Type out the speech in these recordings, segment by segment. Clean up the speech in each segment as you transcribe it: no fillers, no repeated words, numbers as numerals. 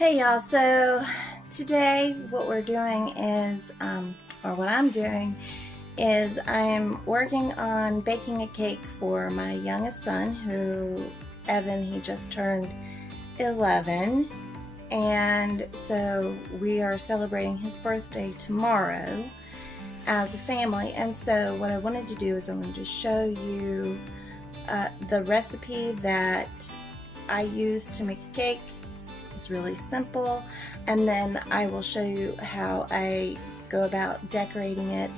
Hey y'all, so today what we're doing is, or what I'm doing is I'm working on baking a cake for my youngest son, Evan, he just turned 11, and so we are celebrating his birthday tomorrow as a family. And so what I wanted to do is I wanted to show you the recipe that I use to make a cake. It's really simple, and then I will show you how I go about decorating it.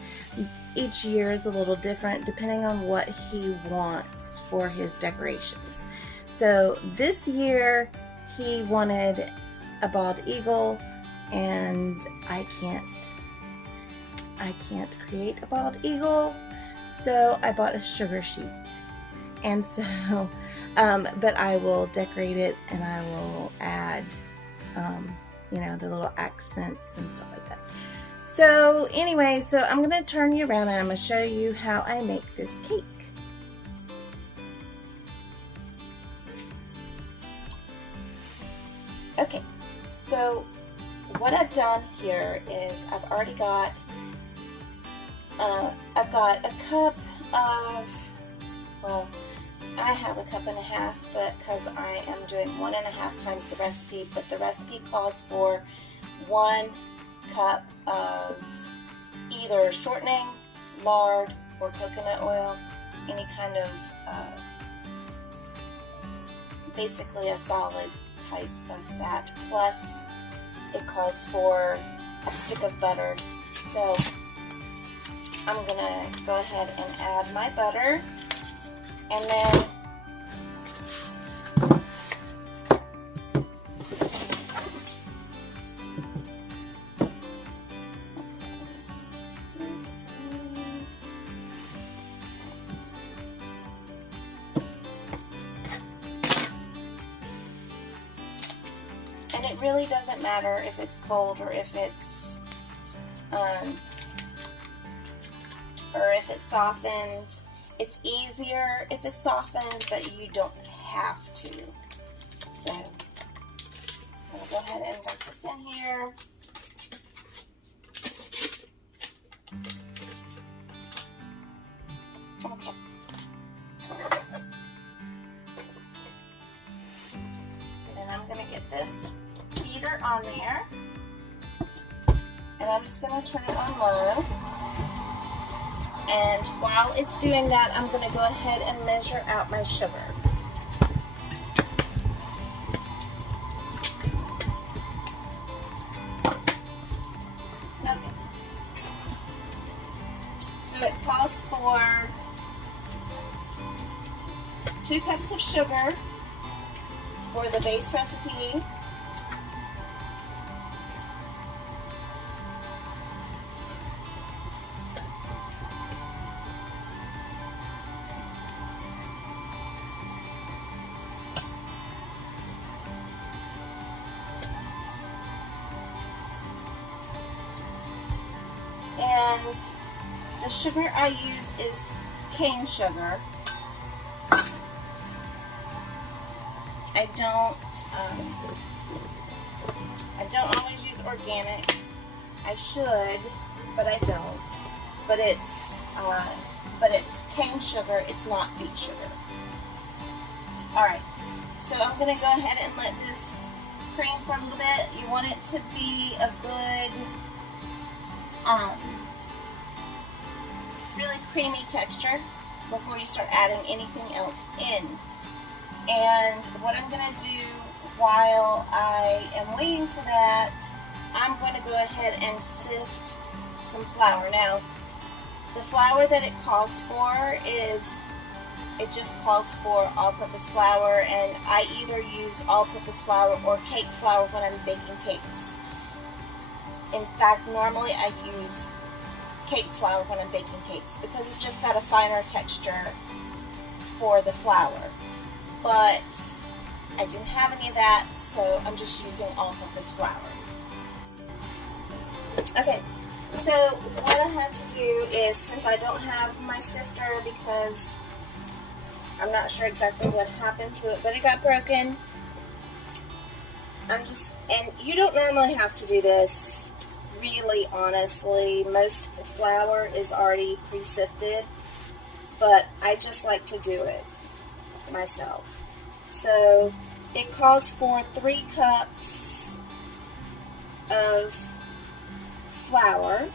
Each year is a little different depending on what he wants for his decorations. So this year he wanted a bald eagle, and I can't create a bald eagle, so I bought a sugar sheet. And so but I will decorate it, and I will add the little accents and stuff like that. So anyway, so I'm going to turn you around and I'm going to show you how I make this cake. Okay, so what I've done here is I've already got I've got a cup of, well, I have a cup and a half, but because I am doing 1.5 times the recipe, but the recipe calls for 1 cup of either shortening, lard, or coconut oil, any kind of, basically a solid type of fat, plus it calls for a stick of butter. So I'm gonna go ahead and add my butter. And then it really doesn't matter if it's cold or if it's softened. It's easier if it's softened, but you don't have to. So I'll go ahead and put this in here. Okay. So then I'm going to get this heater on there, and I'm just going to turn it on low. And while it's doing that, I'm going to go ahead and measure out my sugar. Okay. So it calls for 2 cups of sugar for the base recipe. And the sugar I use is cane sugar. I don't always use organic. I should, but I don't. But it's cane sugar. It's not beet sugar. All right. So I'm gonna go ahead and let this cream for a little bit. You want it to be a good, really creamy texture before you start adding anything else in. And what I'm going to do while I am waiting for that, I'm going to go ahead and sift some flour. Now, the flour that it calls for it just calls for all-purpose flour, and I either use all-purpose flour or cake flour when I'm baking cakes. In fact, normally I use cake flour when I'm baking cakes because it's just got a finer texture for the flour. But I didn't have any of that, so I'm just using all-purpose flour. Okay, so what I have to do is, since I don't have my sifter because I'm not sure exactly what happened to it, but it got broken, and you don't normally have to do this, really, honestly. Most flour is already pre-sifted, but I just like to do it myself. So it calls for 3 cups of flour.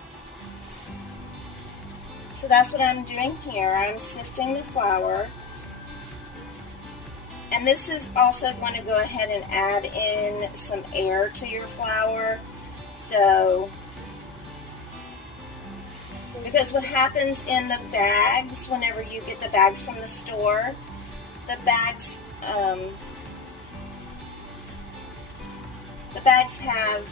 So that's what I'm doing here. I'm sifting the flour. And this is also going to go ahead and add in some air to your flour. So, because what happens in the bags, whenever you get the bags from the store, the bags have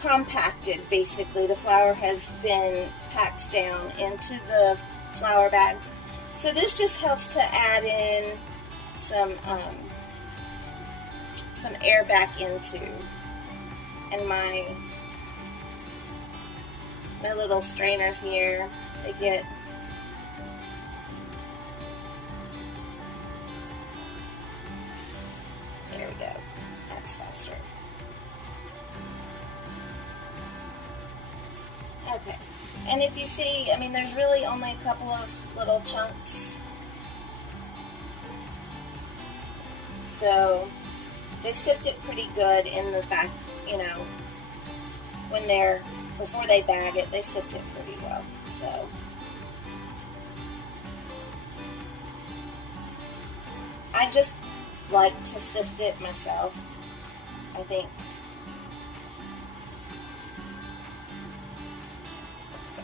compacted, basically. The flour has been packed down into the flour bags. So this just helps to add in some air back into, and my little strainers here, they get there we go. That's faster. Okay. And if you see, I mean, there's really only a couple of little chunks. So they sift it pretty good in the fact, you know, before they bag it, they sift it pretty well. So I just like to sift it myself, I think.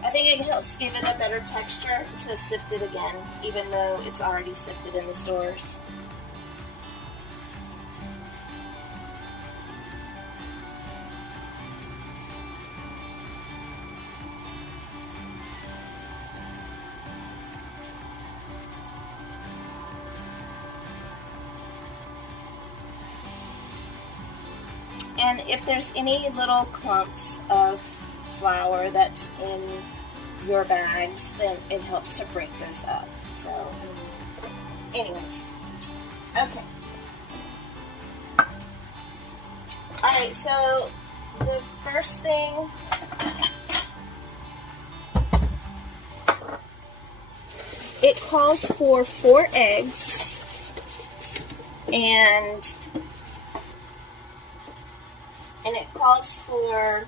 I think it helps give it a better texture to sift it again, even though it's already sifted in the stores. And if there's any little clumps of flour that's in your bags, then it helps to break those up. So, anyways, okay. Alright, so the first thing, it calls for 4 eggs and it calls for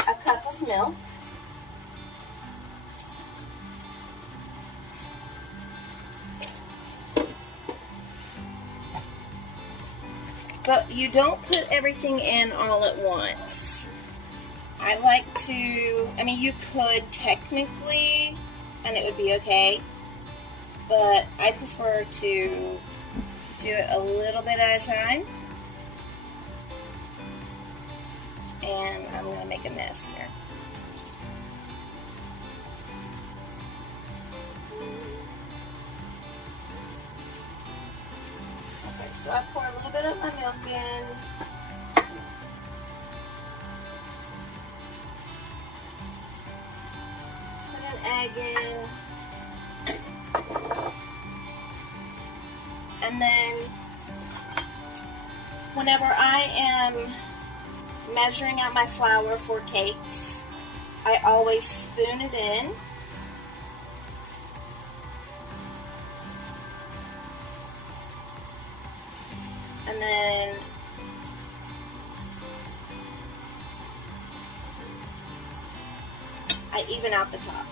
a cup of milk. But you don't put everything in all at once. I like to, I mean, you could technically, and it would be okay, but I prefer to do it a little bit at a time. And I'm going to make a mess here. Okay, so I pour a little bit of my milk in. Put an egg in. And then, whenever I am measuring out my flour for cakes, I always spoon it in. And then I even out the top.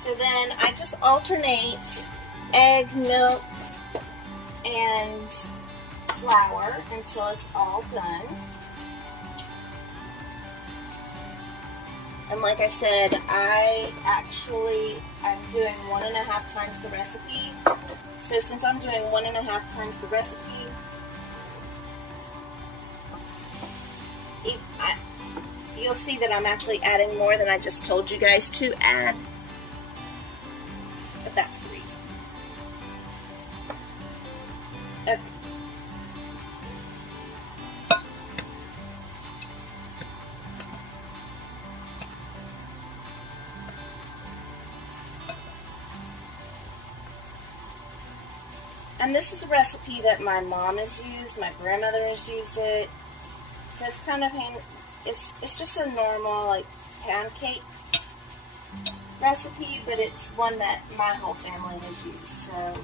So then I just alternate egg, milk, and flour until it's all done. And like I said, I'm doing 1.5 times the recipe. So since I'm doing 1.5 times the recipe, you'll see that I'm actually adding more than I just told you guys to add. but that's the reason. Okay. And this is a recipe that my mom has used, my grandmother has used it. So it's kind of, it's just a normal like pancake recipe, but it's one that my whole family has used. So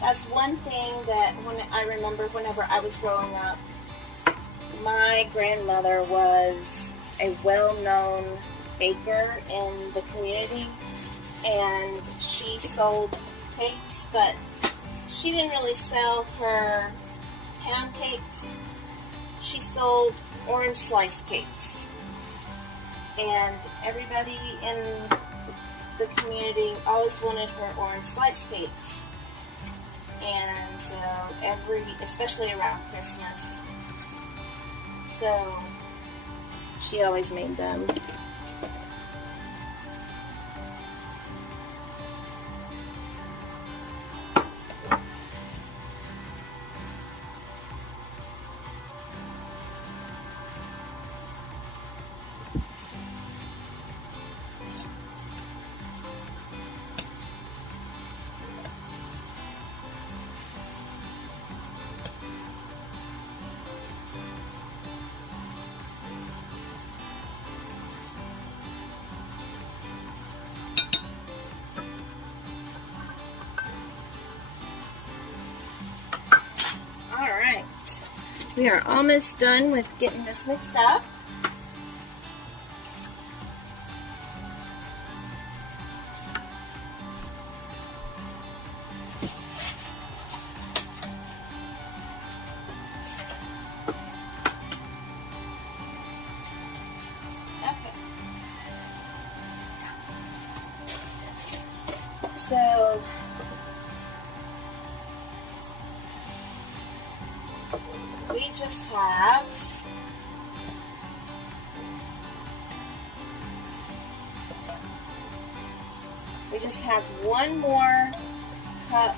that's one thing that when I remember whenever I was growing up, my grandmother was a well-known baker in the community, and she sold cakes, but she didn't really sell her pound cakes. She sold orange slice cakes, and everybody in the community always wanted her orange slice cakes. And so especially around Christmas, so she always made them. We are almost done with getting this mixed up. Okay. So we just have one more cup,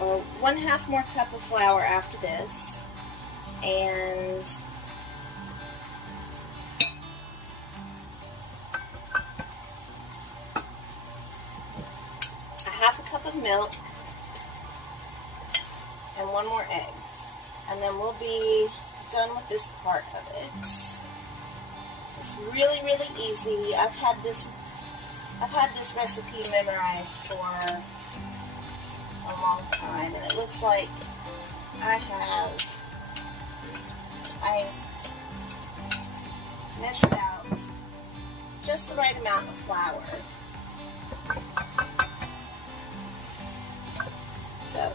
or 1/2 more cup of flour after this, and a 1/2 cup of milk, and 1 more egg. And then we'll be done with this part of it. It's really, really easy. I've had this recipe memorized for a long time, and it looks like I measured out just the right amount of flour. So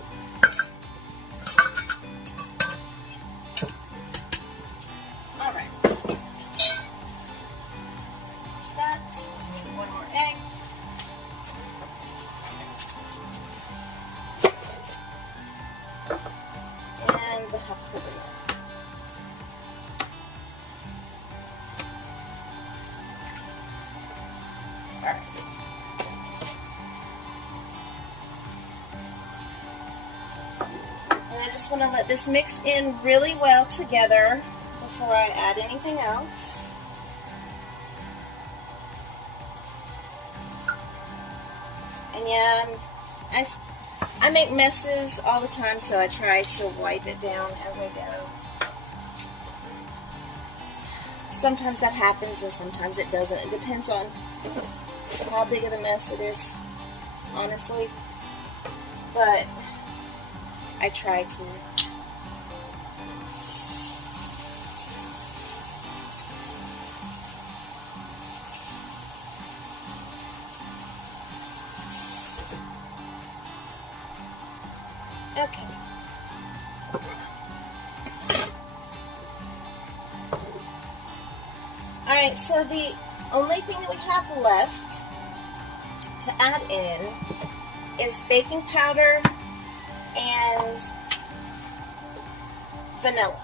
I just want to let this mix in really well together before I add anything else. And yeah, I make messes all the time, so I try to wipe it down as I go. Sometimes that happens and sometimes it doesn't. It depends on how big of a mess it is, honestly. But I try to. Okay. Alright, so the only thing that we have left to add in is baking powder and vanilla.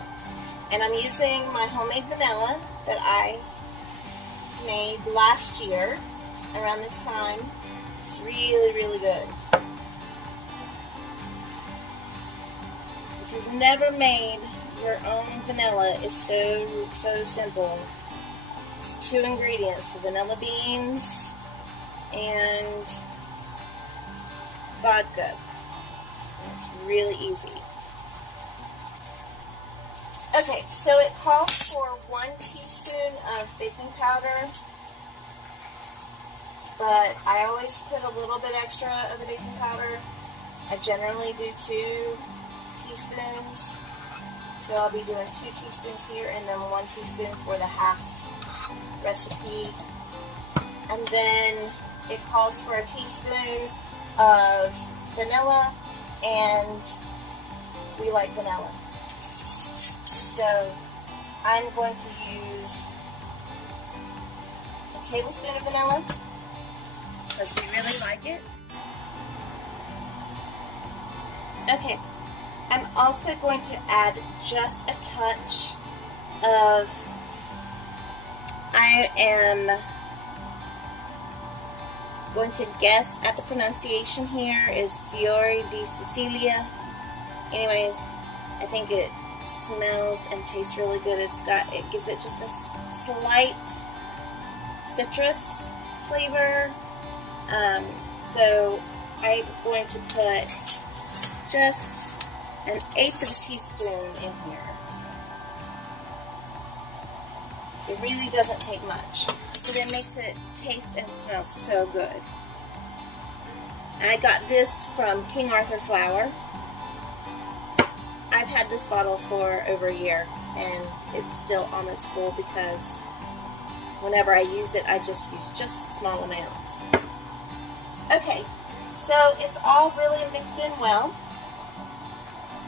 And I'm using my homemade vanilla that I made last year around this time. It's really, really good. If you've never made your own vanilla, it's so simple. It's 2 ingredients, the vanilla beans and vodka. It's really easy. Okay, so it calls for 1 teaspoon of baking powder, but I always put a little bit extra of the baking powder. I generally do 2 teaspoons, so I'll be doing 2 teaspoons here and then 1 teaspoon for the half recipe. And then it calls for a teaspoon of vanilla, and we like vanilla. So I'm going to use a tablespoon of vanilla because we really like it. Okay, I'm also going to add just a touch of, I am going to guess at the pronunciation here is Fiore di Sicilia. Anyways, I think it smells and tastes really good. It gives it just a slight citrus flavor. So I'm going to put just 1/8 of a teaspoon in here. It really doesn't take much, but it makes it taste and smell so good. I got this from King Arthur flour. I've had this bottle for over a year, and it's still almost full because whenever I use it, I just use just a small amount. Okay, so it's all really mixed in well.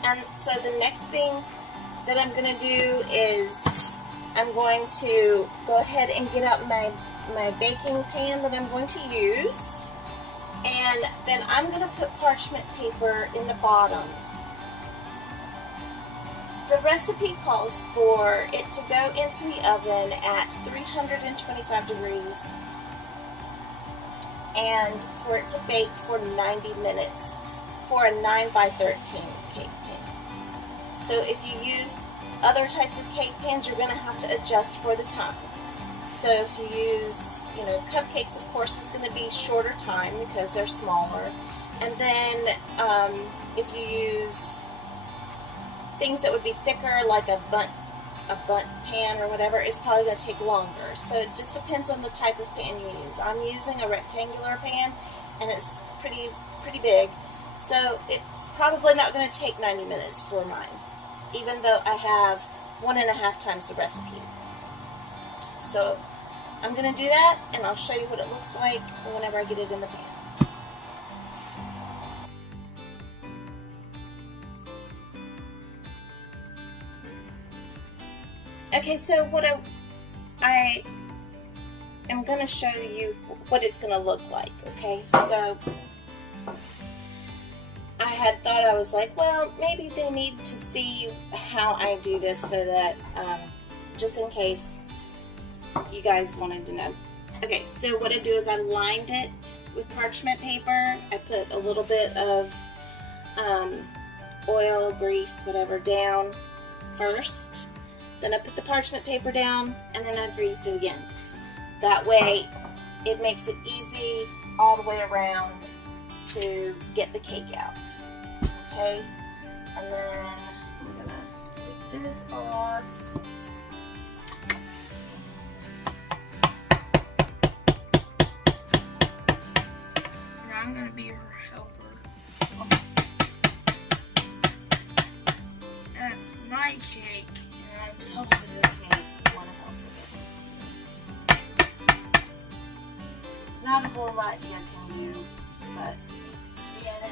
And so the next thing that I'm going to do is I'm going to go ahead and get out my baking pan that I'm going to use. And then I'm going to put parchment paper in the bottom. The recipe calls for it to go into the oven at 325 degrees and for it to bake for 90 minutes for a 9x13 cake pan. So if you use other types of cake pans, you're going to have to adjust for the time. So if you use, cupcakes, of course, it's going to be shorter time because they're smaller. And then if you use things that would be thicker, like a bundt pan or whatever, it's probably going to take longer. So it just depends on the type of pan you use. I'm using a rectangular pan, and it's pretty big. So it's probably not going to take 90 minutes for mine, even though I have 1.5 times the recipe. So I'm going to do that, and I'll show you what it looks like whenever I get it in the pan. Okay, so what I am going to show you what it's going to look like, okay? So I had thought, I was like, well, maybe they need to see how I do this so that, just in case you guys wanted to know. Okay, so what I do is I lined it with parchment paper. I put a little bit of oil, grease, whatever, down first. Then I put the parchment paper down, and then I greased it again. That way, it makes it easy all the way around to get the cake out. Okay? And then I'm going to take this off. And I'm going to be her helper. That's my cake. Help with the cake. You want to help with it. Not a whole lot you can do, but Yeah.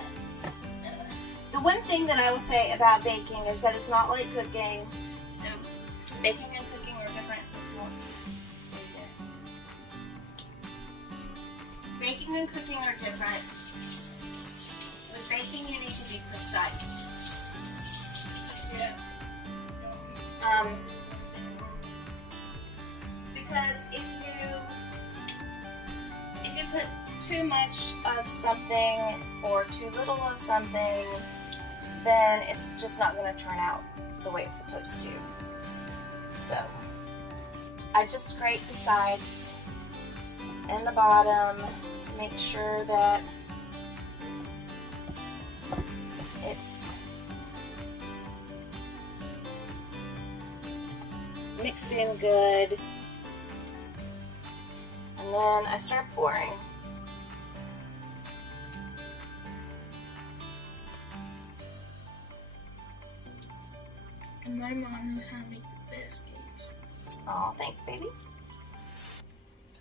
the one thing that I will say about baking is that it's not like cooking. No. Baking and cooking are different. Baking and cooking are different. With baking, you need to be precise. Yes. Because if you put too much of something or too little of something, then it's just not going to turn out the way it's supposed to. So I just scrape the sides and the bottom to make sure that it's mixed in good. And then I start pouring. And my mom knows how to make the best cakes. Oh, thanks, baby.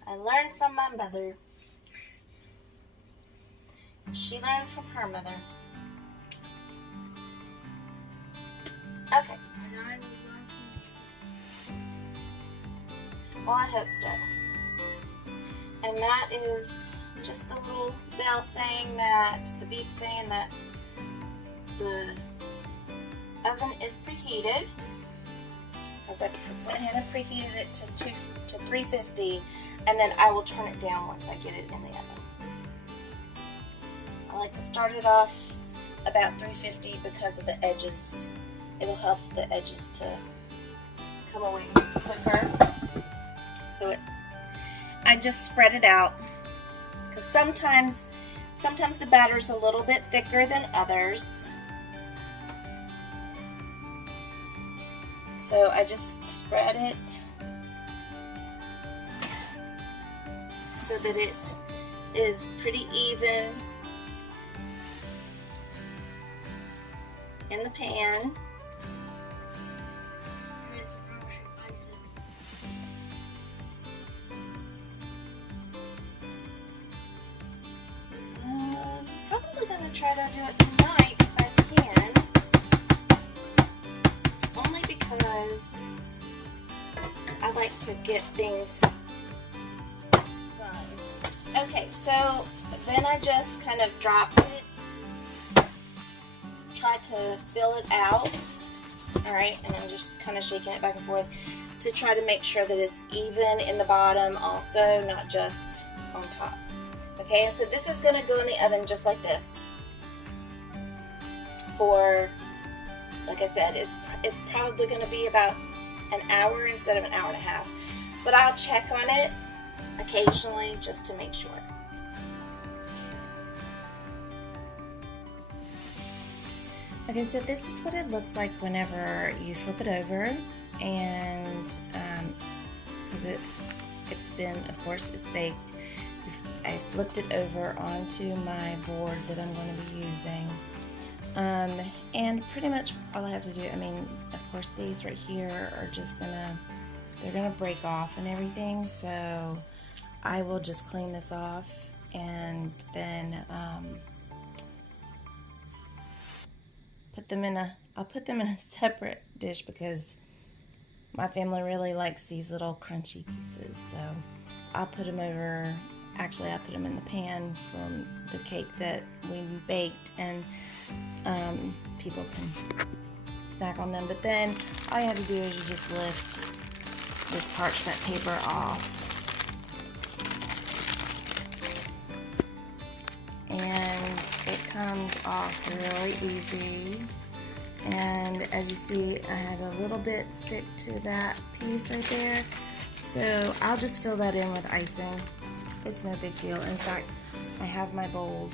I learned from my mother. She learned from her mother. Okay. And I will learn from you. Well, I hope so. And that is just the little bell saying that, the beep saying that the oven is preheated. Because I went ahead and preheated it to 350, and then I will turn it down once I get it in the oven. I like to start it off about 350 because of the edges. It'll help the edges to come away quicker. So I just spread it out, because sometimes the batter's a little bit thicker than others. So I just spread it so that it is pretty even in the pan. And then tomorrow I should ice it. Probably gonna try to do it tonight if I can. Only because I like to get things done. Okay, so then I just kind of drop it, try to fill it out, alright, and I'm just kind of shaking it back and forth to try to make sure that it's even in the bottom also, not just on top. Okay, and so this is going to go in the oven just like this for, like I said, it's probably going to be about an hour instead of an hour and a half. But I'll check on it occasionally just to make sure. Okay, so this is what it looks like whenever you flip it over, and because it's been, of course, it's baked. I flipped it over onto my board that I'm going to be using. And pretty much all I have to do, I mean, of course these right here are just they're gonna break off and everything, so I will just clean this off and then I'll put them in a separate dish because my family really likes these little crunchy pieces, so I'll put them over. Actually, I put them in the pan from the cake that we baked, and people can snack on them. But then all you have to do is you just lift this parchment paper off, and it comes off really easy. And as you see, I had a little bit stick to that piece right there, so I'll just fill that in with icing. It's no big deal. In fact, I have my bowls,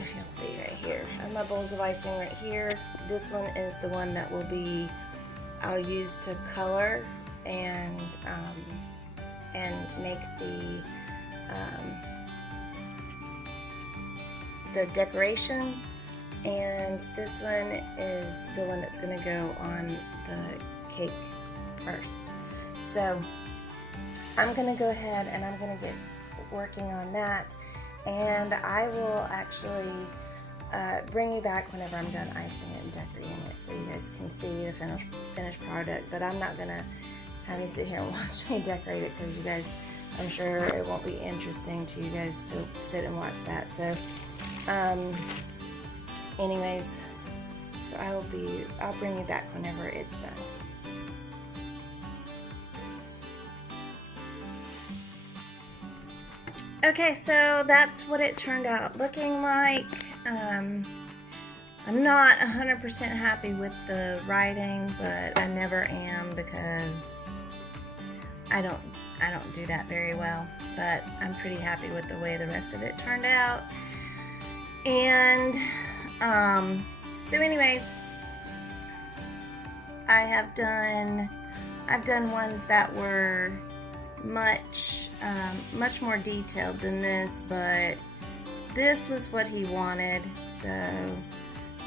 if you'll see right here. I have my bowls of icing right here. This one is the one that I'll use to color and make the decorations. And this one is the one that's going to go on the cake first. So I'm going to go ahead and I'm going to get working on that, and I will actually bring you back whenever I'm done icing it and decorating it so you guys can see the finished product. But I'm not going to have you sit here and watch me decorate it because you guys, I'm sure it won't be interesting to you guys to sit and watch that. So anyways, so I'll bring you back whenever it's done. Okay, so that's what it turned out looking like. I'm not 100% happy with the writing, but I never am because I don't do that very well. But I'm pretty happy with the way the rest of it turned out. And so anyways, I've done ones that were much more detailed than this, but this was what he wanted, so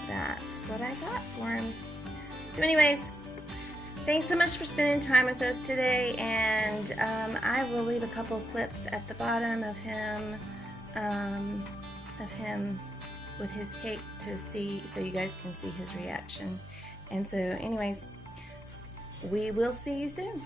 that's what I got for him. So anyways, thanks so much for spending time with us today, and I will leave a couple of clips at the bottom of him with his cake to see, so you guys can see his reaction. And so anyways, we will see you soon.